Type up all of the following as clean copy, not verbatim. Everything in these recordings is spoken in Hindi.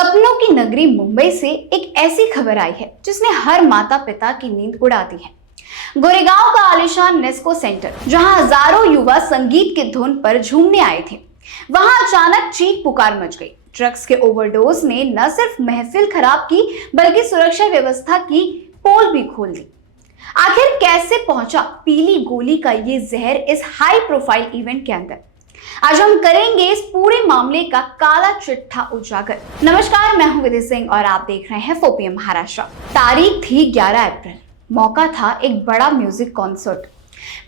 सपनों की नगरी मुंबई से एक ऐसी खबर आई है जिसने हर माता पिता की नींद उड़ा दी है। गोरेगांव का आलीशान नेस्को सेंटर, जहां हजारों युवा संगीत की धुन पर झूमने आए थे, वहां अचानक चीख पुकार मच गई। ड्रग्स के ओवरडोज ने न सिर्फ महफिल खराब की, बल्कि सुरक्षा व्यवस्था की पोल भी खोल दी। आखिर कैसे पहुंचा पीली गोली का ये जहर इस हाई प्रोफाइल इवेंट के अंदर? आज हम करेंगे इस पूरे मामले का काला चिट्ठा उजागर। नमस्कार, मैं हूं विधि सिंह और आप देख रहे हैं 4PM महाराष्ट्र। तारीख थी 11 अप्रैल। मौका था एक बड़ा म्यूजिक कॉन्सर्ट।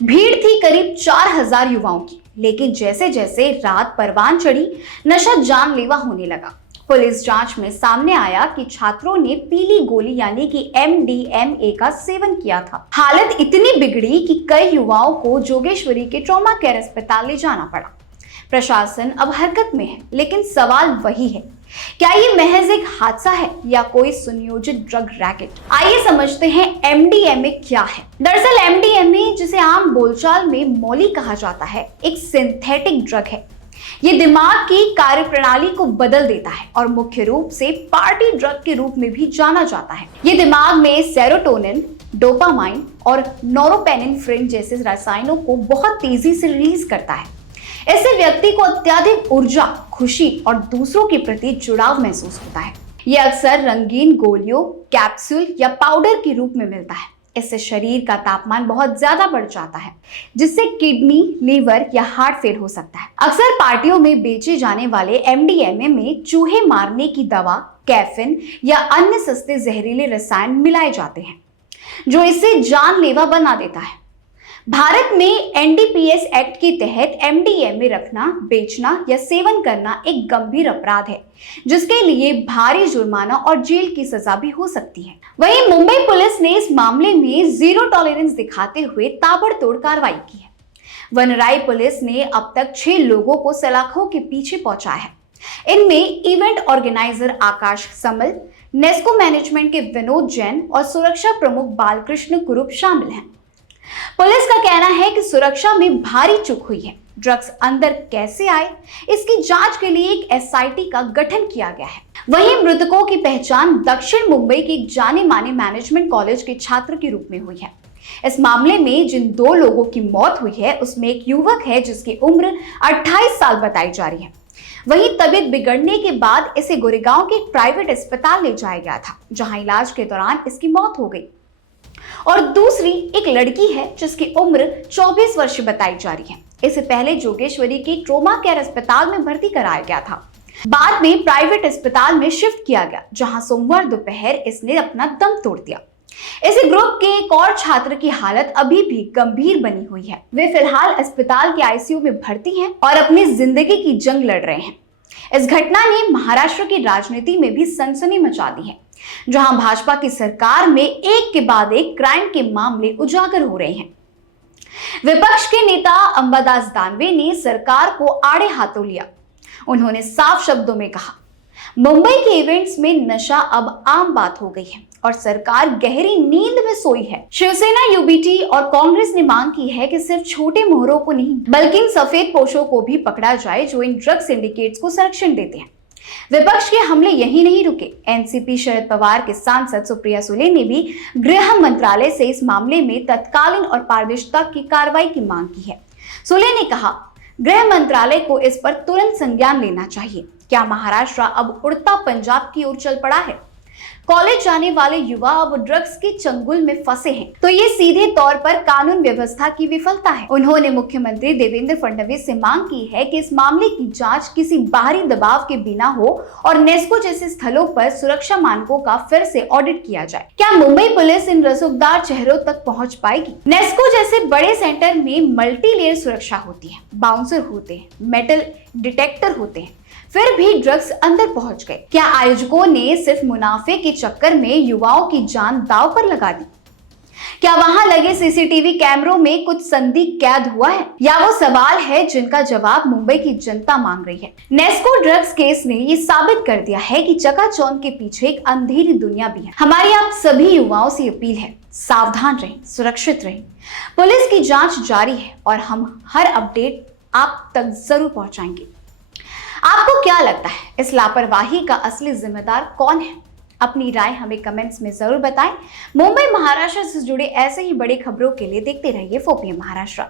भीड़ थी करीब 4000 युवाओं की। लेकिन जैसे जैसे रात परवान चढ़ी, नशा जानलेवा होने लगा। पुलिस जांच में सामने आया कि छात्रों ने पीली गोली यानी कि MDMA का सेवन किया था। हालत इतनी बिगड़ी कि कई युवाओं को जोगेश्वरी के ट्रॉमा केयर अस्पताल ले जाना पड़ा। प्रशासन अब हरकत में है, लेकिन सवाल वही है, क्या ये महज एक हादसा है या कोई सुनियोजित ड्रग रैकेट? आइए समझते हैं MDMA क्या है। दरअसल MDMA, जिसे आम बोलचाल में मौली कहा जाता है, एक सिंथेटिक ड्रग है। ये दिमाग की कार्यप्रणाली को बदल देता है और मुख्य रूप से पार्टी ड्रग के रूप में भी जाना जाता है। ये दिमाग में सेरोटोनिन, डोपामाइन और नोरोपेनेफ्रिन जैसे रसायनों को बहुत तेजी से रिलीज करता है। इससे व्यक्ति को अत्यधिक ऊर्जा, खुशी और दूसरों के प्रति जुड़ाव महसूस होता है। यह अक्सर रंगीन गोलियों, कैप्सूल या पाउडर के रूप में मिलता है। इससे शरीर का तापमान बहुत ज्यादा बढ़ जाता है, जिससे किडनी, लीवर या हार्ट फेल हो सकता है। अक्सर पार्टियों में बेचे जाने वाले MDMA में चूहे मारने की दवा, कैफीन या अन्य सस्ते जहरीले रसायन मिलाए जाते हैं, जो इसे जानलेवा बना देता है। भारत में NDPS एक्ट के तहत MDMA रखना, बेचना या सेवन करना एक गंभीर अपराध है, जिसके लिए भारी जुर्माना और जेल की सजा भी हो सकती है। वहीं मुंबई पुलिस ने इस मामले में जीरो टॉलरेंस दिखाते हुए ताबड़तोड़ कार्रवाई की है। वनराई पुलिस ने अब तक 6 लोगों को सलाखों के पीछे पहुंचाया है। इनमें इवेंट ऑर्गेनाइजर आकाश समल, नेस्को मैनेजमेंट के विनोद जैन और सुरक्षा प्रमुख बालकृष्ण कुरूप शामिल हैं। पुलिस का कहना है कि सुरक्षा में भारी चूक हुई है। ड्रग्स अंदर कैसे आए, इसकी जांच के लिए एक SIT का गठन किया गया है। वहीं मृतकों की पहचान दक्षिण मुंबई के एक जाने माने मैनेजमेंट कॉलेज के छात्र के रूप में हुई है। इस मामले में जिन 2 लोगों की मौत हुई है, उसमें एक युवक है जिसकी उम्र 28 साल बताई जा रही है। वहीं तबीयत बिगड़ने के बाद इसे गोरेगांव के एक प्राइवेट अस्पताल ले जाया गया था, जहां इलाज के दौरान इसकी मौत हो गई। और दूसरी एक लड़की है जिसकी उम्र 24 वर्ष बताई जा रही है। इसे पहले जोगेश्वरी के ट्रॉमा केयर अस्पताल में भर्ती कराया गया था। बाद में प्राइवेट अस्पताल में शिफ्ट किया गया, जहां सोमवार दोपहर इसने अपना दम तोड़ दिया। इस ग्रुप के एक और छात्र की हालत अभी भी गंभीर बनी हुई है। वे फिलहाल अस्पताल के ICU में भर्ती हैं और अपनी जिंदगी की जंग लड़ रहे हैं। इस घटना ने महाराष्ट्र की राजनीति में भी सनसनी मचा दी है, जहां भाजपा की सरकार में एक के बाद एक क्राइम के मामले उजागर हो रहे हैं। विपक्ष के नेता अंबादास दानवे ने सरकार को आड़े हाथों लिया। उन्होंने साफ शब्दों में कहा, मुंबई के इवेंट्स में नशा अब आम बात हो गई है और सरकार गहरी नींद में सोई है। शिवसेना, UBT और कांग्रेस ने मांग की है कि सिर्फ छोटे मोहरों को नहीं, बल्कि इन सफेद पोशों को भी पकड़ा जाए जो इन ड्रग सिंडिकेट्स को संरक्षण देते हैं। विपक्ष के हमले यही नहीं रुके। NCP शरद पवार के सांसद सुप्रिया सुले ने भी गृह मंत्रालय से इस मामले में तत्कालीन और पारदर्शिता की कार्रवाई की मांग की है। सुले ने कहा, गृह मंत्रालय को इस पर तुरंत संज्ञान लेना चाहिए। क्या महाराष्ट्र अब उड़ता पंजाब की ओर चल पड़ा है? कॉलेज जाने वाले युवा अब ड्रग्स के चंगुल में फंसे हैं, तो ये सीधे तौर पर कानून व्यवस्था की विफलता है। उन्होंने मुख्यमंत्री देवेंद्र फडणवीस से मांग की है कि इस मामले की जांच किसी बाहरी दबाव के बिना हो और नेस्को जैसे स्थलों पर सुरक्षा मानकों का फिर से ऑडिट किया जाए। क्या मुंबई पुलिस इन रसूखदार चेहरों तक पहुंच पाएगी? नेस्को जैसे बड़े सेंटर में मल्टी लेयर सुरक्षा होती है, बाउंसर होते हैं, मेटल डिटेक्टर होते हैं, फिर भी ड्रग्स अंदर पहुंच गए। क्या आयोजकों ने सिर्फ मुनाफे के चक्कर में युवाओं की जान दांव पर लगा दी? क्या वहां लगे CCTV कैमरों में कुछ संदिग्ध कैद हुआ है? या वो सवाल है जिनका जवाब मुंबई की जनता मांग रही है। नेस्को ड्रग्स केस ने ये साबित कर दिया है कि चकाचौंध के पीछे एक अंधेरी दुनिया भी है। हमारी आप सभी युवाओं से अपील है, सावधान रहें, सुरक्षित रहें। पुलिस की जांच जारी है और हम हर अपडेट आप तक जरूर पहुंचाएंगे। आपको आपको क्या लगता है, इस लापरवाही का असली जिम्मेदार कौन है? अपनी राय हमें कमेंट्स में जरूर बताएं। मुंबई महाराष्ट्र से जुड़ी ऐसे ही बड़ी खबरों के लिए देखते रहिए 4PM महाराष्ट्र।